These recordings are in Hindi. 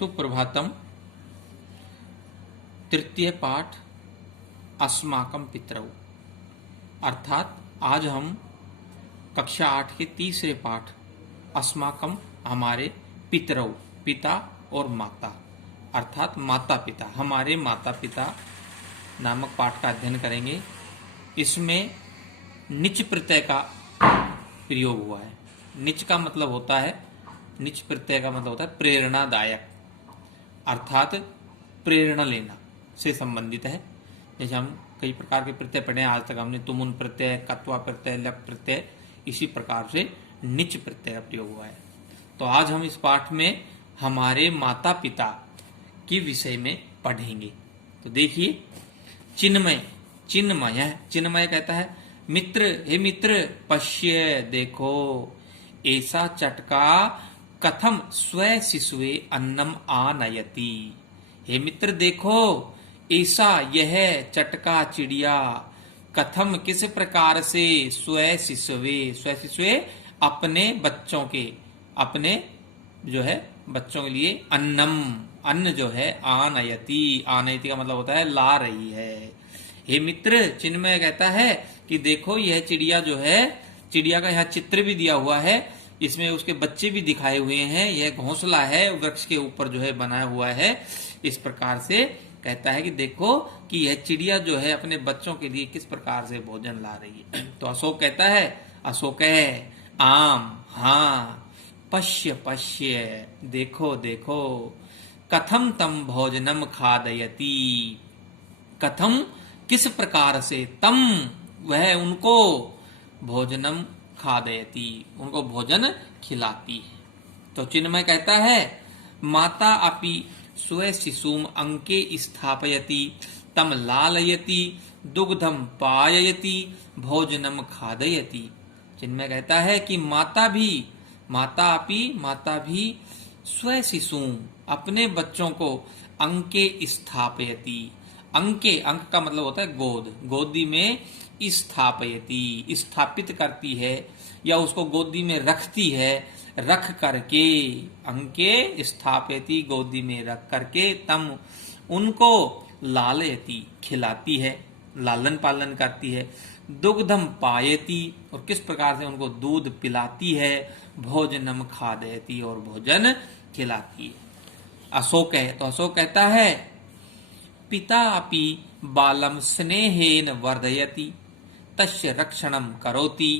सुप्रभातम। तृतीय पाठ अस्माकं पितरौ, अर्थात आज हम कक्षा 8 के तीसरे पाठ अस्माकं हमारे पितरौ पिता और माता अर्थात माता पिता हमारे माता पिता नामक पाठ का अध्ययन करेंगे। इसमें निच प्रत्यय का प्रयोग हुआ है। निच का मतलब होता है, निच प्रत्यय का मतलब होता है प्रेरणादायक, अर्थात प्रेरणा लेना से संबंधित है। जैसे हम कई प्रकार के प्रत्यय पढ़े हैं आज तक हमने, तुमुन प्रत्यय, कत्वा प्रत्यय, लप प्रत्यय, इसी प्रकार से निच प्रत्यय का प्रयोग हुआ है। तो आज हम इस पाठ में हमारे माता पिता के विषय में पढ़ेंगे। तो देखिए, चिन्मय, चिन्मय, चिन्मय कहता है मित्र, हे मित्र पश्य देखो, ऐसा चटका कथम स्व शिशुवे अन्नम आनयति। हे मित्र देखो, ऐसा यह चटका चिड़िया कथम किस प्रकार से स्व शिशुवे अपने बच्चों के, अपने जो है बच्चों के लिए अन्नम, अन्न जो है आनयति, आनयति का मतलब होता है ला रही है। हे मित्र, चिन्मय कहता है कि देखो यह चिड़िया जो है, चिड़िया का यहाँ चित्र भी दिया हुआ है, इसमें उसके बच्चे भी दिखाए हुए हैं, यह घोंसला है वृक्ष के ऊपर जो है बनाया हुआ है। इस प्रकार से कहता है कि देखो कि यह चिड़िया जो है अपने बच्चों के लिए किस प्रकार से भोजन ला रही है। तो अशोक कहता है, अशोक है आम, हाँ, पश्य पश्य देखो देखो, कथम तम भोजनम खादयति, कथम किस प्रकार से, तम वह उनको, भोजनम खादयति उनको भोजन खिलाती है। तो चिन्मय कहता है माता अपि स्व शिशुम अंके स्थापयति तम लालयति दुग्धम पाययति भोजनम खादयति। चिन्मय कहता है कि माता भी स्व शिशुम अपने बच्चों को अंके स्थापयति, अंके, अंक का मतलब होता है गोद, गोदी में स्थापयति स्थापित करती है या उसको गोदी में रखती है, रख करके, अंके स्थापयति गोदी में रख करके, तम उनको लालयति खिलाती है, लालन पालन करती है, दुग्धम पायति और किस प्रकार से उनको दूध पिलाती है, भोजनम खादयति और भोजन खिलाती है। अशोक है, तो अशोक कहता है पिता अपि बालम स्नेहेन वर्धयति तस्य रक्षणं करोति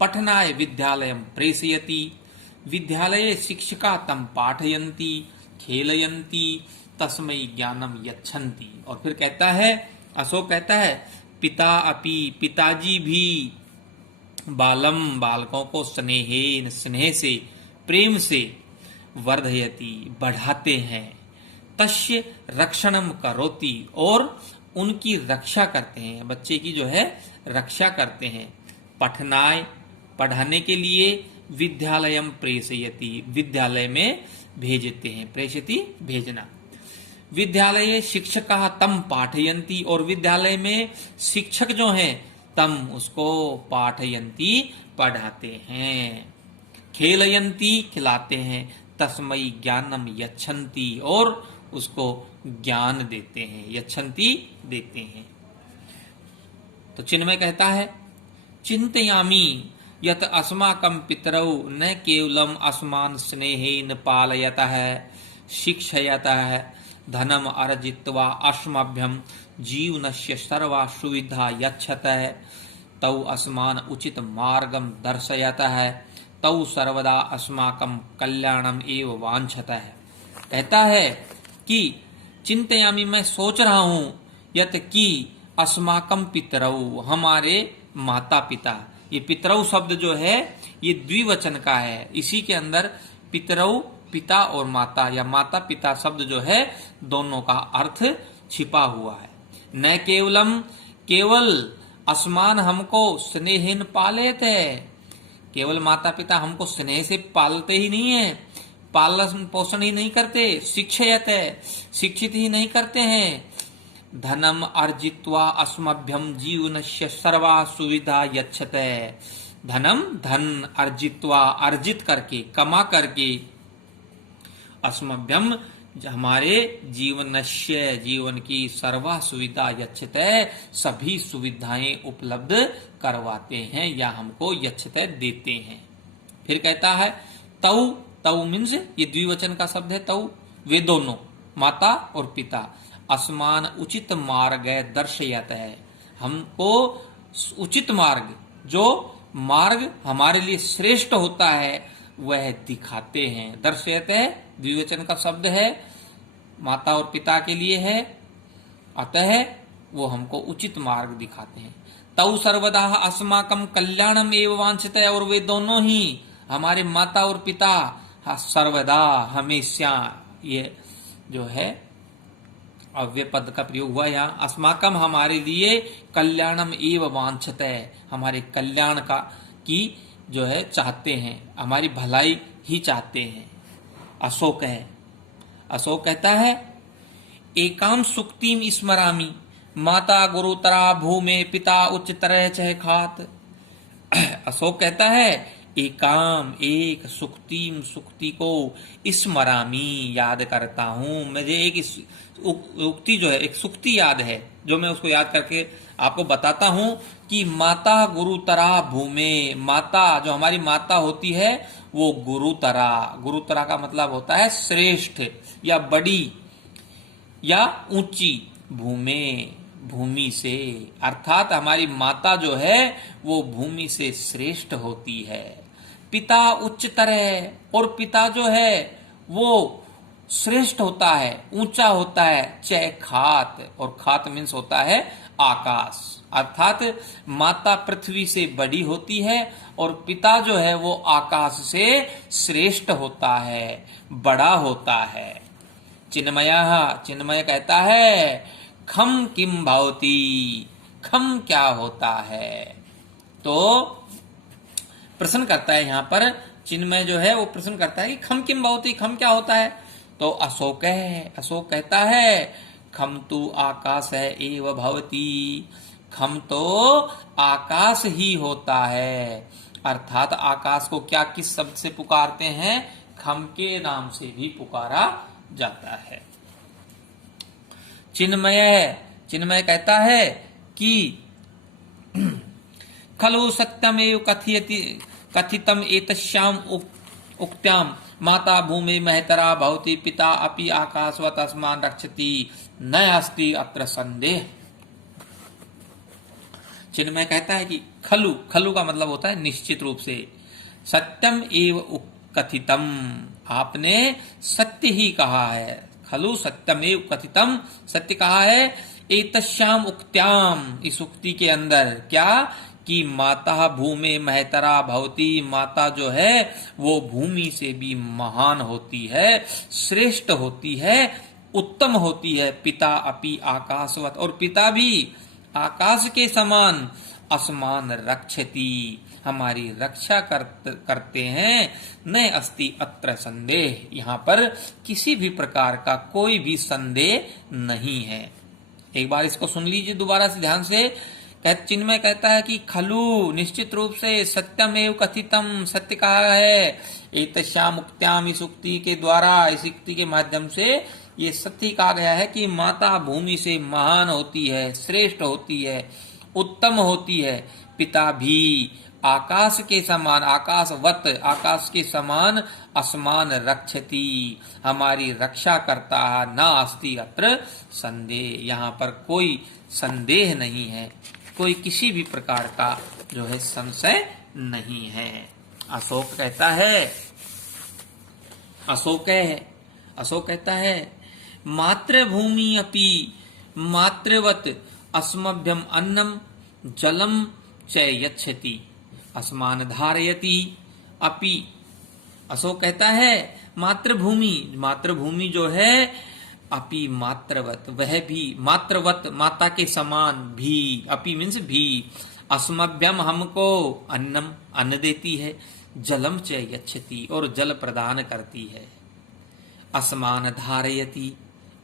पठनाय विद्यालयं प्रेषयति विद्यालये शिक्षका तं पाठयन्ति खेलयन्ति तस्मै ज्ञानम यच्छन्ति। और फिर कहता है, अशोक कहता है पिता अपि पिताजी भी, बालम बालकों को स्नेहेन स्नेह से, प्रेम से, वर्धयति बढ़ाते हैं, तस्य रक्षणम करोति और उनकी रक्षा करते हैं, बच्चे की जो है रक्षा करते हैं, पठनाय पढ़ाने के लिए, विद्यालयम प्रेषयति विद्यालय में भेजते हैं, प्रेषयति भेजना, विद्यालय शिक्षका तम पाठयन्ति और विद्यालय में शिक्षक जो हैं तम उसको पाठयन्ति पढ़ाते हैं, खेलयन्ति खिलाते हैं, तस्मै ज्ञानम यच्छन्ति और उसको ज्ञान देते हैं, यच्छन्ति देते हैं। तो चिन्मय कहता है चिंतयामि यत अस्माकं पितरौ न केवलम अस्मान स्नेहेन पालयतः शिक्षयतः धनम अर्जित्वा अस्मभ्यं जीवनस्य सर्वा सुविधा यच्छतः तौ अस्मान उचित मार्गम दर्शयतः तौ सर्वदा अस्माकं कल्याणम एव वांछतः। कहता है कि चिंतयामि मैं सोच रहा हूं, यत कि अस्माकं पितरौ हमारे माता पिता, ये पितरौ शब्द जो है ये द्विवचन का है, इसी के अंदर पितरौ पिता और माता या माता पिता शब्द जो है दोनों का अर्थ छिपा हुआ है। न केवलम, केवल अस्मान हमको स्नेहिन पालेत है, केवल माता पिता हमको स्नेह से पालते ही नहीं है, पालन पोषण ही नहीं करते, शिक्षयत है शिक्षित ही नहीं करते हैं, धनम अर्जित्वा अस्मभ्यम जीवनस्य सर्वा सुविधा यच्छते, धनम धन अर्जित्वा अर्जित करके, कमा करके, अस्मभ्यम हमारे जीवनस्य जीवन की सर्वा सुविधा यच्छते सभी सुविधाएं उपलब्ध करवाते हैं या हमको यच्छते देते हैं। फिर कहता है तौ, तौ मीन्स ये द्विवचन का शब्द है तौ, वे दोनों माता और पिता असमान उचित मार्ग दर्शयत है, हमको उचित मार्ग, जो मार्ग हमारे लिए श्रेष्ठ होता है वह दिखाते हैं। दर्शयत है द्विवचन का शब्द है, माता और पिता के लिए है, अतः वो हमको उचित मार्ग दिखाते हैं। तौ सर्वदा अस्माकं कल्याणम एवं वांछते, और वे दोनों ही हमारे माता और पिता सर्वदा हमेशा, ये जो है अव्यय पद का प्रयोग हुआ यहाँ, अस्माकम हमारे लिए, कल्याणम एवं वांछते हमारे कल्याण का की जो है चाहते हैं, हमारी भलाई ही चाहते हैं। अशोक है, अशोक कहता है एकाम सुक्तिम स्मरामि माता गुरुतरा भूमे पिता उच्चतर चह खात। अशोक कहता है एकाम एक सुक्तिम सुक्ति को स्मरामि याद करता हूं, मुझे एक उक्ति जो है एक सुक्ति याद है जो मैं उसको याद करके आपको बताता हूं कि माता गुरुतरा भूमे, माता जो हमारी माता होती है वो गुरुतरा, गुरुतरा का मतलब होता है श्रेष्ठ या बड़ी या ऊंची, भूमे भूमि से, अर्थात हमारी माता जो है वो भूमि से श्रेष्ठ होती है। पिता उच्चतर है, और पिता जो है वो श्रेष्ठ होता है, ऊंचा होता है। चय खात, और खात मीन्स होता है आकाश, अर्थात माता पृथ्वी से बड़ी होती है और पिता जो है वो आकाश से श्रेष्ठ होता है, बड़ा होता है। चिन्मयः, चिन्मय कहता है खम किम भवति, खम क्या होता है। तो प्रश्न करता है यहाँ पर चिन्मय जो है वो प्रश्न करता है कि खम किम भवति, खम क्या होता है। तो अशोक है, अशोक कहता है खम तो आकाश है एव भवति, खम तो आकाश ही होता है, अर्थात आकाश को क्या किस शब्द से पुकारते हैं, खम के नाम से भी पुकारा जाता है। चिन्मय, चिन्मय कहता है कि खलु सत्यमेव कथितम एतस्याम उक्त्याम माता भूमि महतरा भवति पिता अपि आकाशवत् अस्मान् रक्षति न अस्ति अत्र संदेह। चिन्मय कहता है कि खलु, खलु का मतलब होता है निश्चित रूप से, सत्यम एव कथितम, आपने सत्य ही कहा है, खलु सत्यमेव कथितम, सत्य कहा है। एतस्याम उक्त्याम, इस उक्ति के अंदर क्या कि माता भूमि महतरा भवति, माता जो है वो भूमि से भी महान होती है, श्रेष्ठ होती है, उत्तम होती है। पिता अपि आकाशवत्, और पिता भी आकाश के समान, अस्मान रक्षति, हमारी रक्षा करते हैं। न अस्ति अत्र संदेह, यहाँ पर किसी भी प्रकार का कोई भी संदेह नहीं है। एक बार इसको सुन लीजिए दोबारा से ध्यान से। चिन्मय कहता है कि खलु निश्चित रूप से, सत्यमेव कथितम, सत्य कहा है। एतस्याम उक्त्याम, इस उक्ति के द्वारा, इस उक्ति के माध्यम से ये सत्य कहा गया है कि माता भूमि से महान होती है, श्रेष्ठ होती है, उत्तम होती है। पिता भी आकाश के समान, आकाशवत, आकाश के समान, अस्मान रक्षति, हमारी रक्षा करता है। न अस्ति अत्र संदेह, यहाँ पर कोई संदेह नहीं है, कोई किसी भी प्रकार का जो है संशय नहीं है। अशोक कहता है, अशोक है, अशोक कहता है मातृभूमि अपि मातृवत अस्मभ्यम अन्नम जलम च यच्छति अस्मान धारयति अपि। अशोक कहता है मातृभूमि, मातृभूमि जो है अपि मातृवत, वह भी मातृवत, माता के समान भी, अपि मीन्स भी, अस्मभ्यम हमको अन्नम अन्न देती है, जलम च यच्छति और जल प्रदान करती है, अस्मान धारयति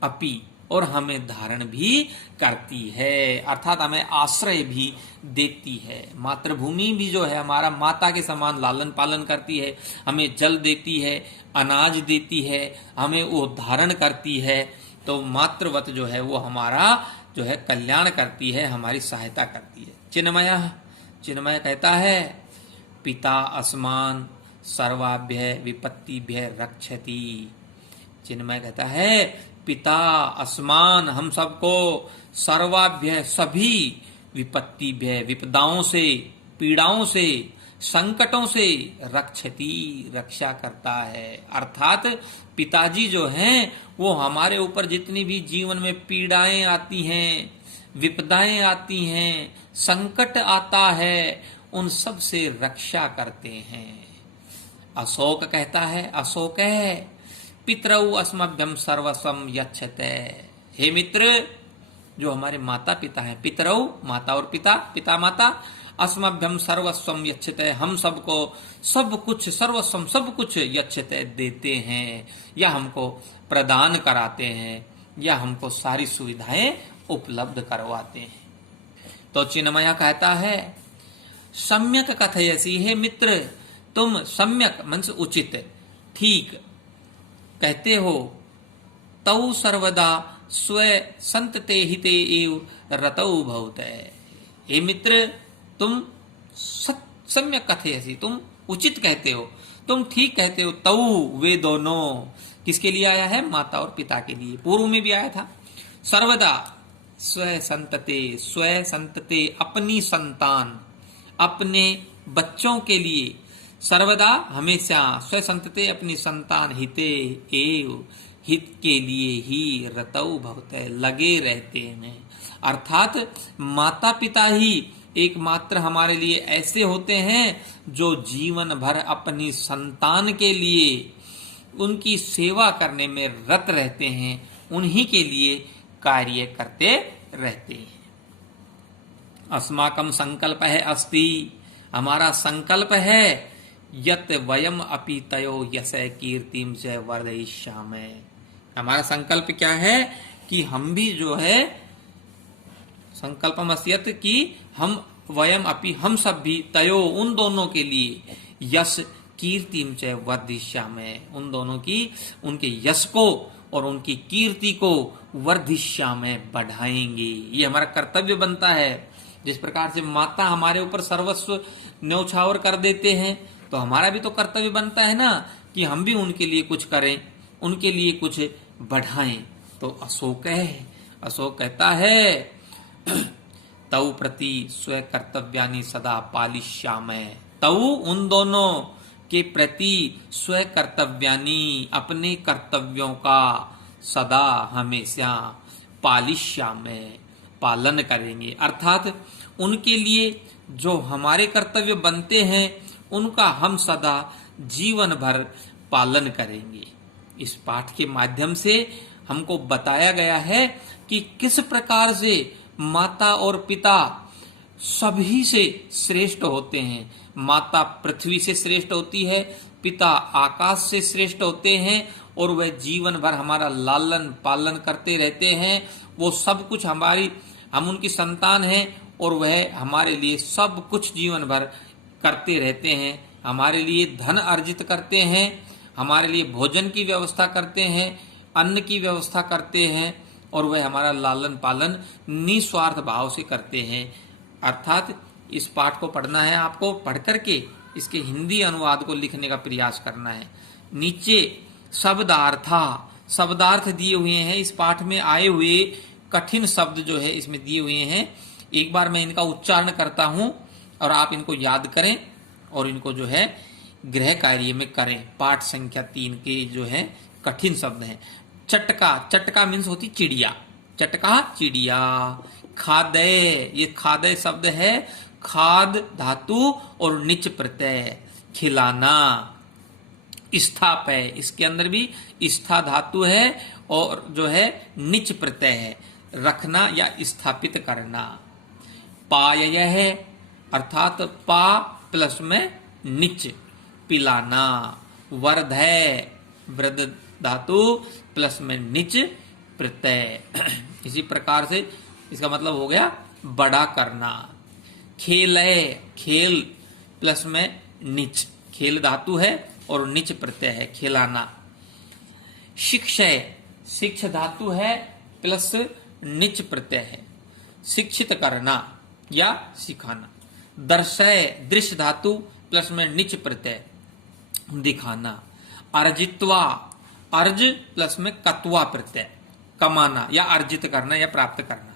अपि और हमें धारण भी करती है, अर्थात हमें आश्रय भी देती है। मातृभूमि भी जो है हमारा माता के समान लालन पालन करती है, हमें जल देती है, अनाज देती है, हमें वो धारण करती है। तो मातृवत जो है वो हमारा जो है कल्याण करती है, हमारी सहायता करती है। चिन्मय कहता है पिता अस्मान सर्वाभ्य विपत्तिभ्य रक्षति। चिन्मय कहता है पिता अस्मान हम सबको सर्वाभ्य सभी विपत्तिभ्य विपदाओं से, पीड़ाओं से, संकटों से रक्षति रक्षा करता है। अर्थात पिताजी जो हैं वो हमारे ऊपर जितनी भी जीवन में पीड़ाएं आती हैं, विपदाएं आती हैं, संकट आता है, उन सब से रक्षा करते हैं। अशोक कहता है, अशोक है पितरौ अस्मभ्यम सर्वस्वम यच्छते। हे मित्र, जो हमारे माता पिता हैं, पितरौ माता और पिता, पिता माता, अस्मभ्यम सर्वस्वम यच्छते हम सबको सब कुछ, सर्वस्वम सब कुछ यच्छते देते हैं, या हमको प्रदान कराते हैं, या हमको सारी सुविधाएं उपलब्ध करवाते हैं। तो चिन्मया कहता है सम्यक कथयसि, हे मित्र तुम सम्यक मन से उचित, ठीक कहते हो। तौ सर्वदा स्व संतते हिते एव रतौ भवते। हे मित्र तुम सम्यक कथयसि, तुम उचित कहते हो, तुम ठीक कहते हो। तौ वे दोनों किसके लिए आया है? माता और पिता के लिए। पूर्व में भी आया था। सर्वदा स्व संतते अपनी संतान, अपने बच्चों के लिए, सर्वदा हमेशा, स्व संतते अपनी संतान, हिते एव हित के लिए ही रतौ भवते लगे रहते हैं। अर्थात माता पिता ही एकमात्र हमारे लिए ऐसे होते हैं जो जीवन भर अपनी संतान के लिए उनकी सेवा करने में रत रहते हैं, उन्हीं के लिए कार्य करते रहते हैं। अस्माकं संकल्प है अस्ति, हमारा संकल्प है यत वयम अपि तयो यस्य कीर्तिम च वर्धयिष्यामि। हमारा संकल्प क्या है कि हम भी जो है संकल्पमस्यत कि हम वयम अपि हम सब भी तयो उन दोनों के लिए यश कीर्तिम च वर्धिष्यामि, उन दोनों की उनके यश को और उनकी कीर्ति को वर्धिष्यामि बढ़ाएंगे। ये हमारा कर्तव्य बनता है। जिस प्रकार से माता हमारे ऊपर सर्वस्व न्यौछावर कर देते हैं, तो हमारा भी तो कर्तव्य बनता है ना कि हम भी उनके लिए कुछ करें, उनके लिए कुछ बढ़ाएं। तो अशोक है, अशोक कहता है तौ प्रति स्व कर्तव्यानि सदा पालिष्यामि। तौ उन दोनों के प्रति स्व कर्तव्यानि अपने कर्तव्यों का सदा हमेशा पालिष्यामि पालन करेंगे। अर्थात उनके लिए जो हमारे कर्तव्य बनते हैं उनका हम सदा जीवन भर पालन करेंगे। इस पाठ के माध्यम से हमको बताया गया है कि किस प्रकार से माता और पिता सभी से श्रेष्ठ होते हैं। माता पृथ्वी से श्रेष्ठ होती है, पिता आकाश से श्रेष्ठ होते हैं, और वह जीवन भर हमारा लालन पालन करते रहते हैं। वो सब कुछ हम उनकी संतान हैं, और वह हमारे लिए सब कुछ जीवन भर करते रहते हैं। हमारे लिए धन अर्जित करते हैं, हमारे लिए भोजन की व्यवस्था करते हैं, अन्न की व्यवस्था करते हैं, और वह हमारा लालन पालन निस्वार्थ भाव से करते हैं। अर्थात इस पाठ को पढ़ना है आपको, पढ़ करके इसके हिंदी अनुवाद को लिखने का प्रयास करना है। नीचे शब्दार्थ दिए हुए हैं। इस पाठ में आए हुए कठिन शब्द जो है इसमें दिए हुए हैं। एक बार मैं इनका उच्चारण करता हूं और आप इनको याद करें और इनको जो है गृह कार्य में करें। पाठ संख्या 3 के जो है कठिन शब्द हैं। चटका मीन्स होती चिड़िया, चटका चिड़िया। खादय, ये खादय शब्द है, खाद धातु और निच प्रत्यय, खिलाना। स्थापय, इसके अंदर भी स्था धातु है और जो है निच प्रत्यय है, रखना या स्थापित करना। पायय है, अर्थात पा प्लस में निच, पिलाना। वर्धय, वृद्ध धातु प्लस में निच प्रत्यय। इसी प्रकार से इसका मतलब हो गया बड़ा करना। खेलय, खेल प्लस में निच, खेल धातु है और निच प्रत्यय है, खिलाना। शिक्षय, शिक्ष धातु है प्लस निच प्रत्यय है, शिक्षित करना या सिखाना। दर्शय, दृश्य धातु प्लस में निच प्रत्यय, दिखाना। अर्जित्वा, अर्ज प्लस में कत्वा प्रत्यय, कमाना या अर्जित करना या प्राप्त करना।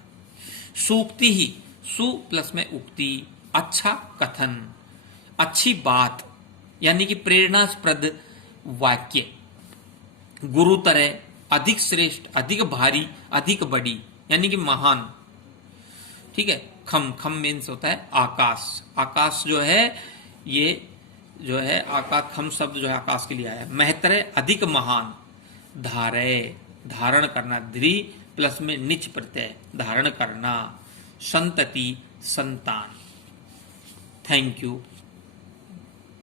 सूक्ति ही, सु प्लस में उक्ति, अच्छा कथन, अच्छी बात यानी कि प्रेरणास्पद वाक्य। गुरुतर, अधिक श्रेष्ठ, अधिक भारी, अधिक बड़ी यानी कि महान। ठीक है। खम, खम मीन्स होता है आकाश। आकाश जो है ये जो है आकाश, खम शब्द जो है आकाश के लिए आया है। महतरे, अधिक महान। धारय, धारण करना, ध्री प्लस में निच प्रत्यय, धारण करना। संतति, संतान। Thank you.